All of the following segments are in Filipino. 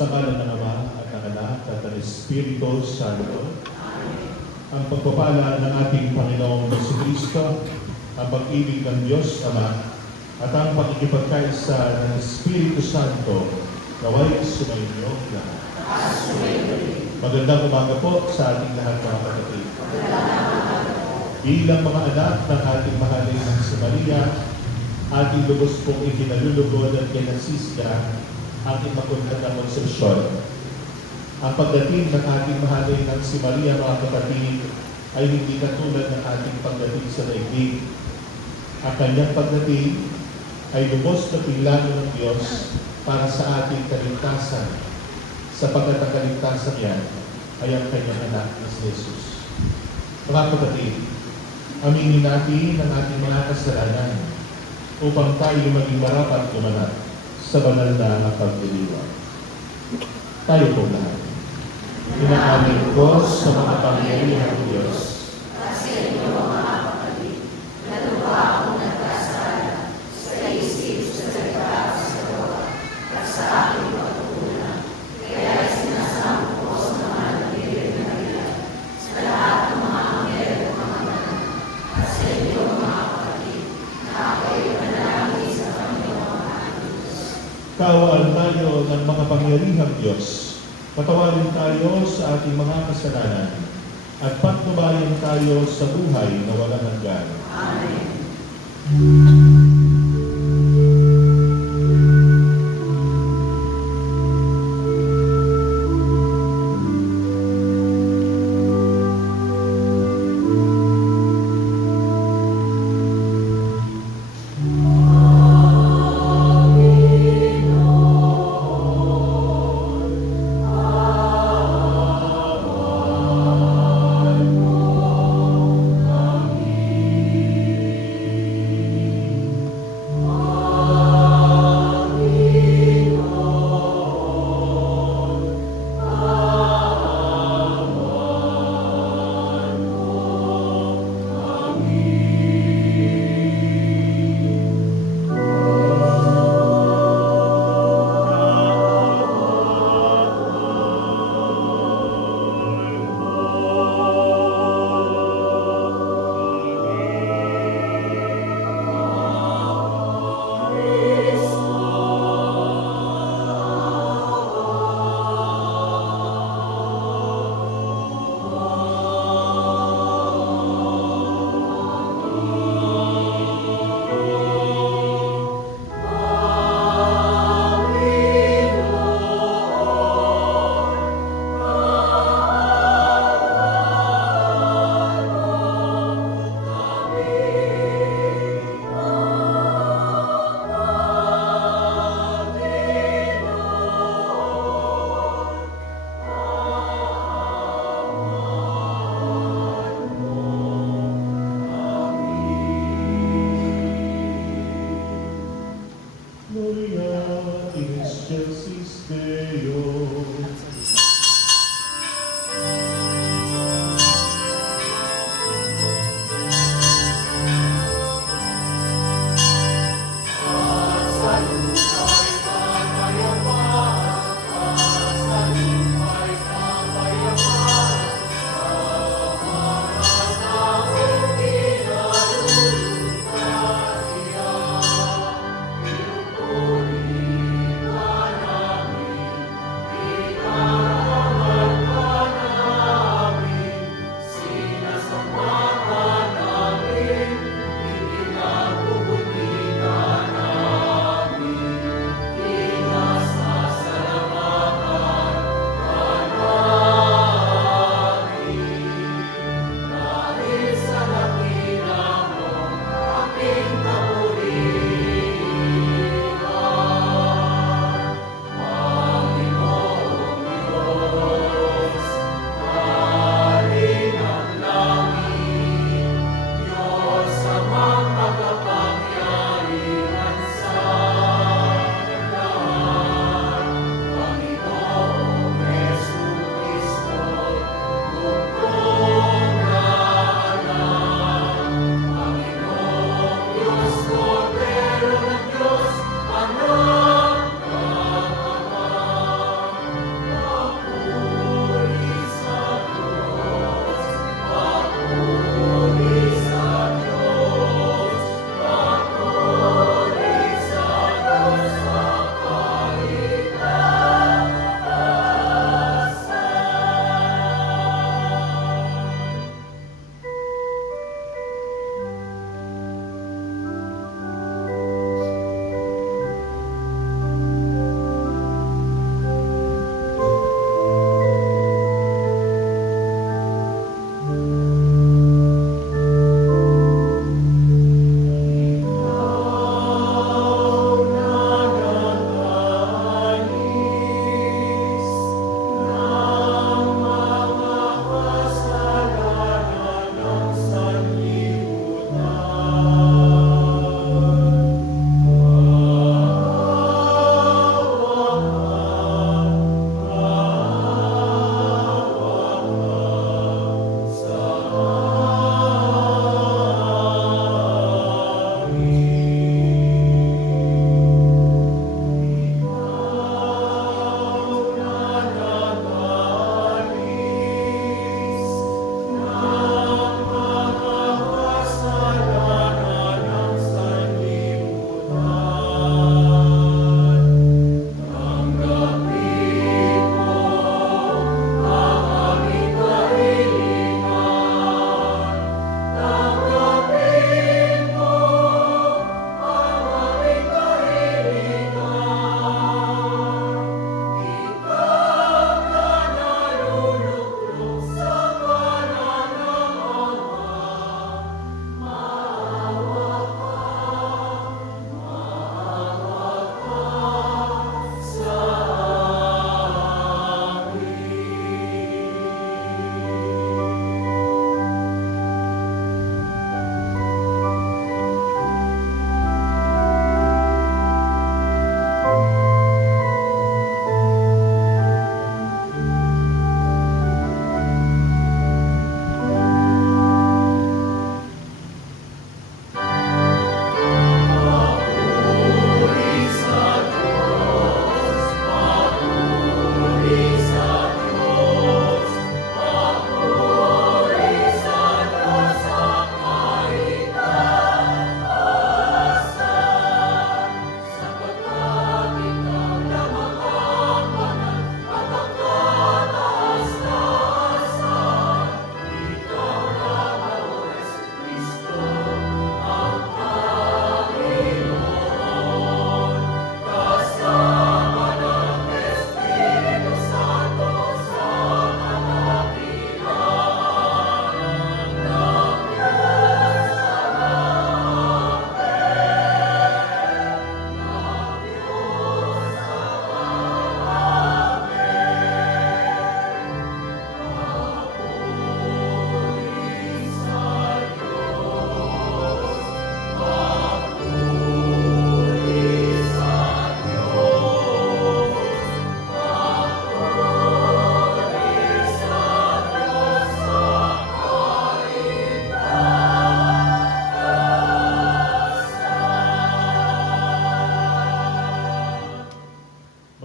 Sa ngalan ng Ama at ng Anak at ng Espiritu Santo. Ang pagpapala ng ating Panginoong Jesucristo, ang pag-ibig ng Diyos Ama, at ang pakikipagkaisa ng Espiritu Santo naway sumainyo lahat. Magandang umaga po sa ating lahat mga kapatid. Bilang mga anak ng ating mahalin ng si Maria, ating lubos pong ikinalulugod at kinasisya ang imakunat na konsepsyon. Ang pagdating ng ating mahalin ng si Maria mga kapatid ay hindi katulad ng ating pagdating sa daigdig. Ang kanyang pagdating ay lubos na pinlano ng Diyos para sa ating kaligtasan, sapagkat ang kaligtasan yan ay ang kanyang anak na si Jesus. Mga kapatid, aminin natin ang ating mga kasalanan upang tayo maging marapat gumanap sa banal na pagdiriwang. Tayo po lahat. Inaamin ko sa mga pangyayari ng Diyos at sa inyo mga kapatid, na lupa akong nagkasala sa isip, sa salita, sa gawa, at sa aking pagkukulang. Kaya sinasama ko sa mga nabibig na ilan, sa lahat ng mga anghel at mga banal, at sa inyo mga kapatid, na ako'y manalangin sa Panginoon ang Diyos. Kaawaan tayo ng mga pangyarihang Diyos. Patawarin tayo sa ating mga kasalanan at patnubayan tayo sa buhay na walang hanggan. Amen.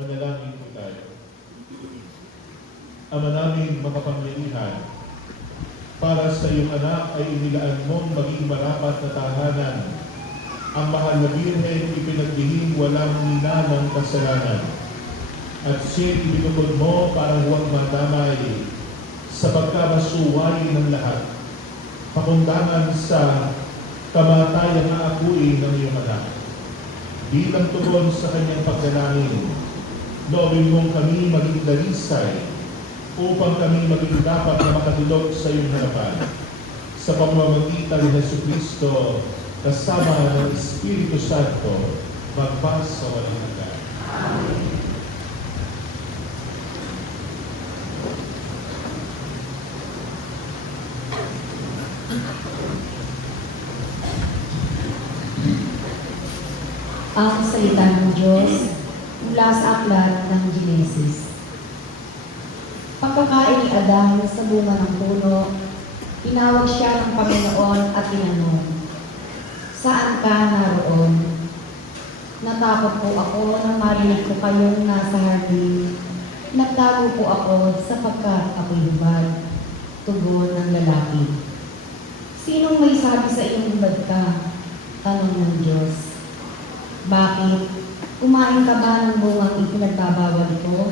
Manalangin po tayo. Ama namin makapangyarihan, para sa iyong anak ay inilaan mong maging marapat na tahanan. Ang mahal na Birhen ipinaglihim walang ninanang kasalanan. At siya ibinukod mo para huwag madamay sa pagkamasuway ng lahat. Pakundangan sa kamatayang aakuin ng iyong anak. Bilang tugon sa kanyang pagdalangin, loobin mong kami maging dalisay upang kami maging dapat na makatulog sa iyong harapan. Sa pamamagitan ni Jesucristo, kasama ng Espiritu Santo, magpas sa walang hanggan. Amen. Ang salita ng Diyos mula sa aklat ng Genesis. Pagkakain ni Adan sa bunga ng puno, tinawag siya ng Panginoon at tinanong, "Saan ka naroon?" "Natakot po ako nang marinig ko kayong nasa hardin. Nagtago po ako sapagkat ako'y hubad," tugon ng lalaki. "Sinong may sabi sa iyong hubad ka?" tanong ng Diyos. "Bakit? Kumain ka ba ng bungang ipinagbabawal ko?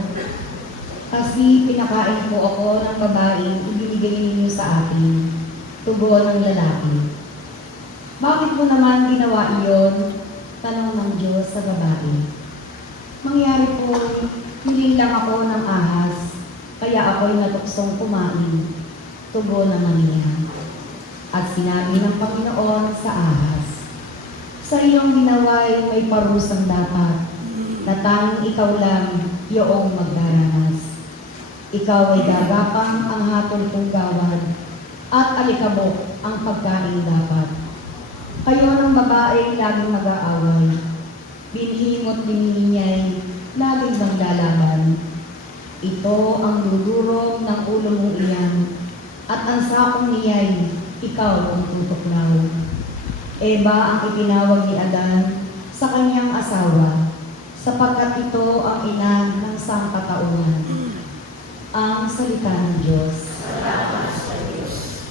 Kasi pinakain po ako ng babaeng ibinigay ninyo sa akin," tugon ng lalaki. "Bakit mo naman ginawa iyon?" tanong ng Diyos sa babae. "Mangyari po, hiling lang ako ng ahas, kaya ako'y natuksong kumain," tugon naman niya. At sinabi ng Panginoon sa ahas, "Sa iyong ginawa'y may parusang dapat, na tanging ikaw lang iyong magdaranas. Ikaw ay gagapang ang hatol kong gawad, at alikabok ang pagkain dapat. Kayo ng babae laging mag-aaway, binhimot din niya'y laging maglalaban. Ito ang dudurog ng ulo mong iyan, at ang sakong niya'y ikaw ang tutuklaw." Eva ang itinawag ni Adan sa kanyang asawa, sapagkat ito ang ina ng sangkatauhan. Ang salita ng Diyos. Salamat sa Diyos.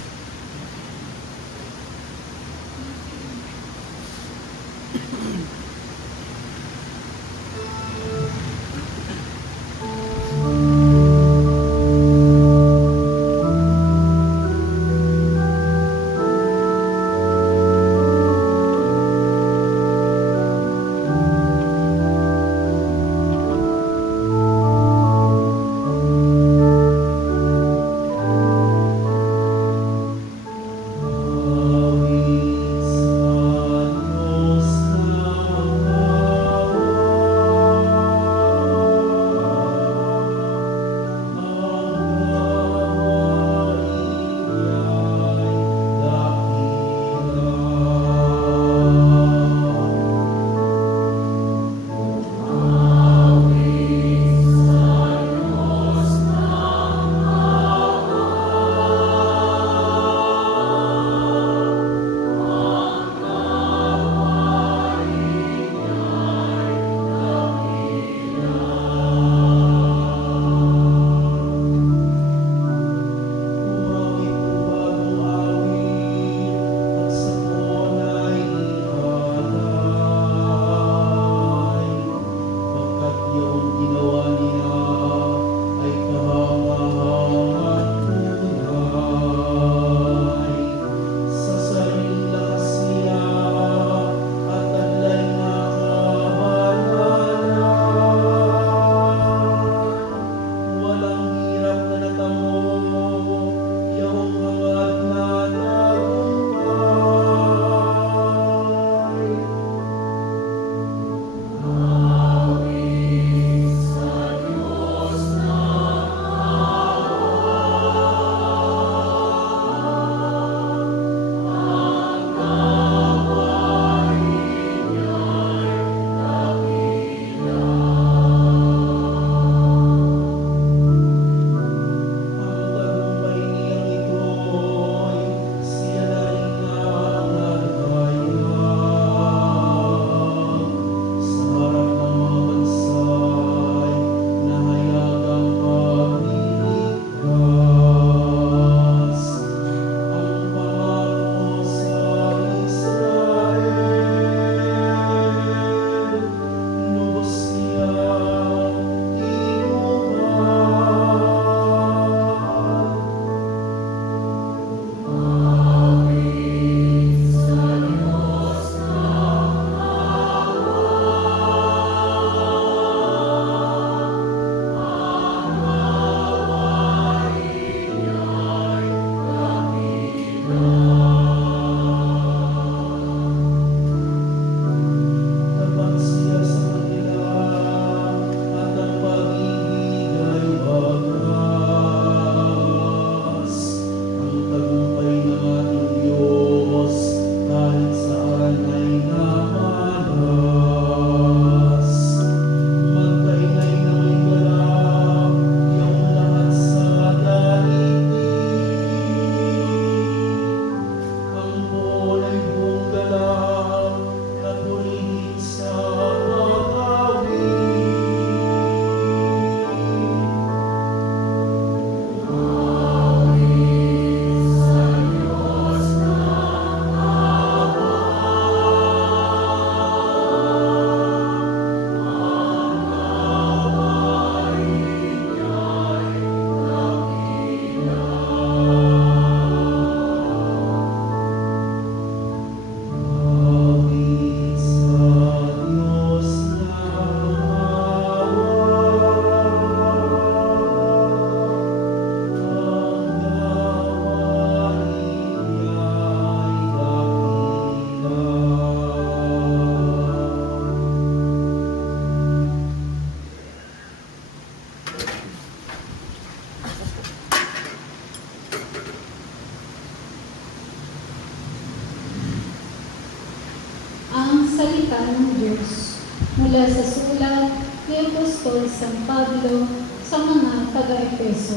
Mula sa sulat ni Apostol San Pablo sa mga taga-Efeso.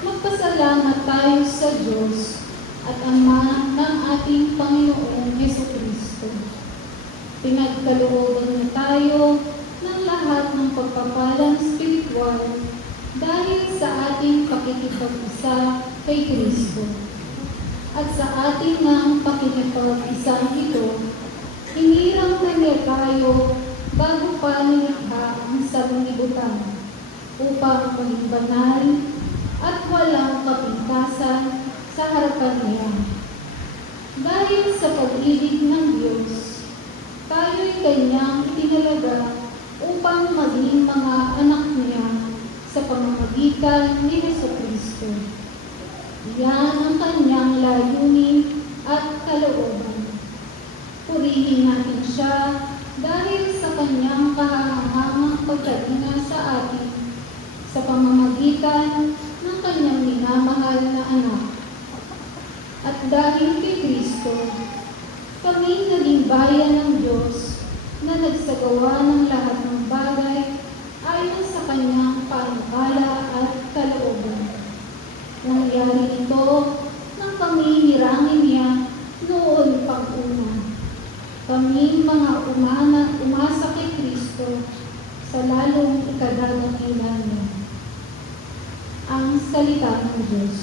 Magpasalamat tayo sa Diyos at Ama ng ating Panginoong Jesucristo. Pinagkalooban niya tayo ng lahat ng pagpapalang spiritual dahil sa ating pakikipag-isa kay Kristo. At sa ating ng pakikipag-isang ito, hinirang na niya tayo bago pa nilikha ang sanlibutan upang maging banal at walang kapintasan sa harapan niya. Dahil sa pag-ibig ng Diyos, tayo'y kanyang itinalaga upang maging mga anak niya sa pamamagitan ni Jesucristo. Yan ang kanyang layunin at kalooban. Purihin natin siya dahil sa kanyang kahangahangang pagkalinga sa atin sa pamamagitan ng kanyang minamahal na anak. At dahil kay Kristo, kami naging bayan ng Diyos na nagsagawa ng lahat ng bagay ayon sa kanyang panukala at kalooban. Nangyari ito nang kami nirangin niya noon pang una. Kami mga umasa kay Kristo sa lalong ikadadakilan niya. Ang salita ng Diyos.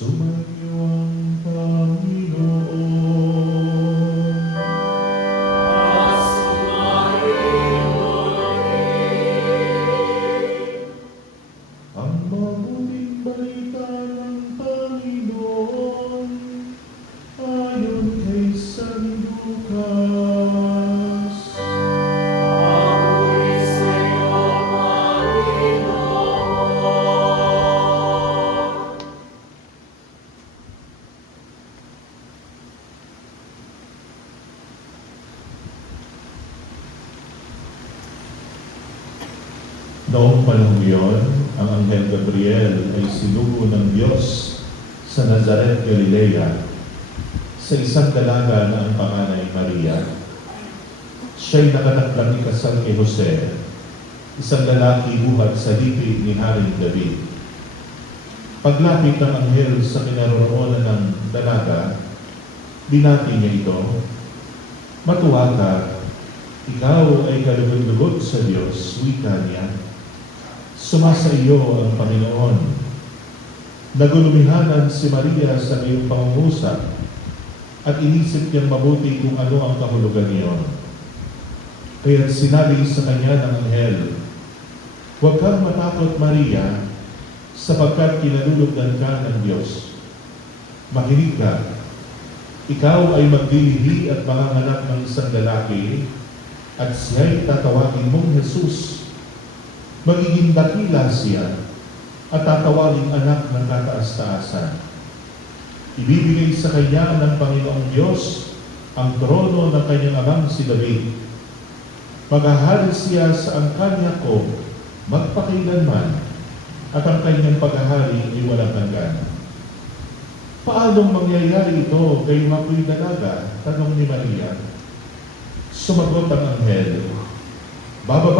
Sumayo ang Panginoon. Ang mabuting balita ng Panginoon ayon kay San Lucas. Noong panahon iyon, ang Anghel Gabriel ay sinugo ng Diyos sa Nazaret, Galilea, sa isang dalaga na ang pangalan ay Maria. Siya'y nakatakdang ikasal kay Jose, isang lalaki buhat sa lipi ni Haring David. Paglapit ng anghel sa kinaroroonan ng dalaga, binati niya ito, "Matuwa ka, ikaw ay kalugod-lugod sa Diyos," wika niya. "Sumasa iyo ang Panginoon." Nagulumihanan si Maria sa iyong pangungusap at inisip niyang mabuti kung ano ang kahulugan niyon. Kaya't sinabi sa kanya ng anghel, "Huwag kang matakot, Maria, sapagkat kinalulugdan ka ng Diyos. Makinig ka, ikaw ay magdilihi at manganganak ng isang lalaki, at siya'y tatawagin mong Jesus. Magiging dakila siya at tatawaging anak ng kataas-taasan. Ibibigay sa kanya ng Panginoong Diyos ang trono ng kanyang amang si David. Maghahari siya sa angkan Yakob magpakailanman, at ang kanyang paghahari ay walang hanggan. Paanong mangyayari ito kay ako'y dalaga? Tanong ni Maria. Sumagot ang anghel, bababa